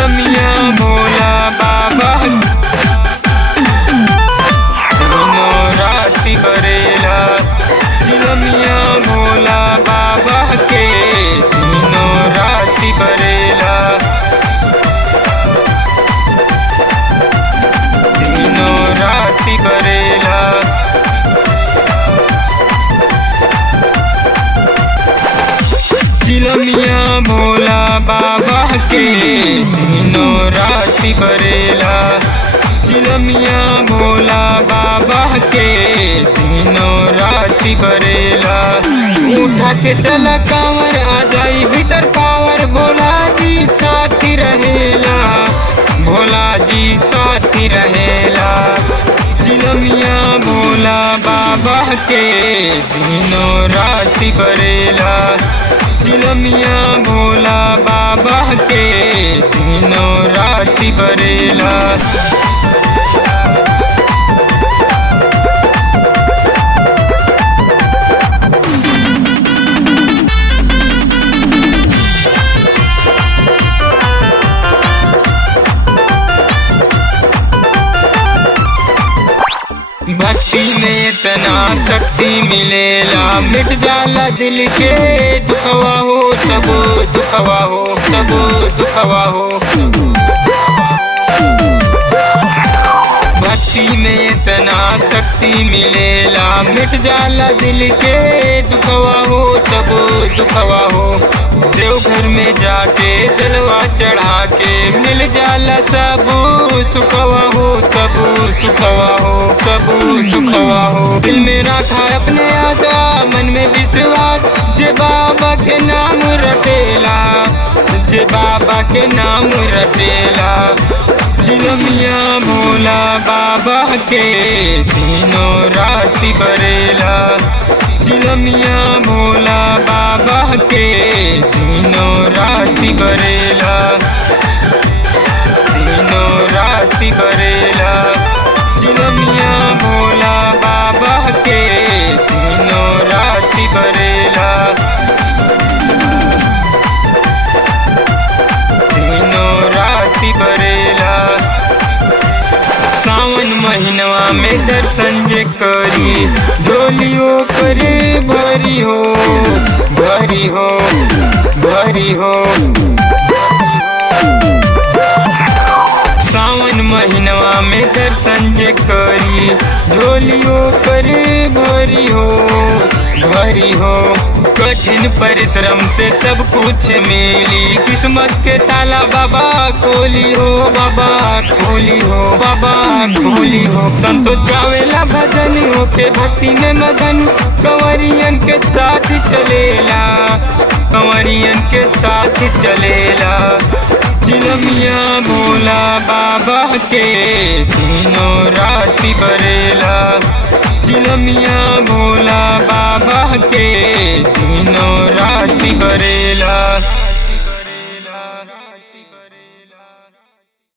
चिलमिया भोला बाबा तीनों राति करेला। चिलमिया भोला बाबा के तीनों राति करेला। तीनों राति करेला। चिलमिया भोला बाबा के तीनों राति करेला। चिलमिया भोला बाबा के तीनों राति करेला। उठा के चला कांवर आ जाई भीतर पावर, भोला जी साथी रहेला। भोला जी साथी रहेला। चिलमिया भोला बाबा के तीनों राति करेला। चिलमिया भोला बाबा के तीनों राति करेला। भक्ति में इतना शक्ति मिलेला, मिट जाला दिल के दुखवा हो, सब दुखवा हो, सब दुखवा हो। भक्ति में इतना शक्ति मिलेला, मिट जाला दिल के दुखवा हो, सब दुखवा हो। देवघर में जाके जलवा चढ़ा के मिल जाला सब सुखवा हो, सब सुखवा हो, सब सुखवा हो। दिल में रखा अपने आका, मन में विश्वास, जे बाबा के नाम रटेला, जे बाबा के नाम रटेला। चिलमिया भोला बाबा के तीनों राति करेला। चिलमिया भोला बाबा के तीनों राति करेला। तीनों राति करेला। चिलमिया भोला बाबा के तीनों राति करेला। तीनों राति करेला। सावन महीनवा में दर्शन जे करी, झोलियो करे भरी हो, भरी हो, भरी हो। सावन महीनवा में दर्शन जे करी, झोलियो करे भरी हो, भरी हो। कठिन परिश्रम से सब कुछ मिली, किस्मत के ताला बाबा खोली हो, बाबा खोली हो, बाबा खोली हो। संतोष गावेला भजन होके भक्ति में मगन, कंवरियन के साथ चलेला, कंवरियन के साथ चलेला। चिलमिया भोला बाबा के तीनों राति करेला। चिलमिया भोला बाबा के तीनों राति करेला।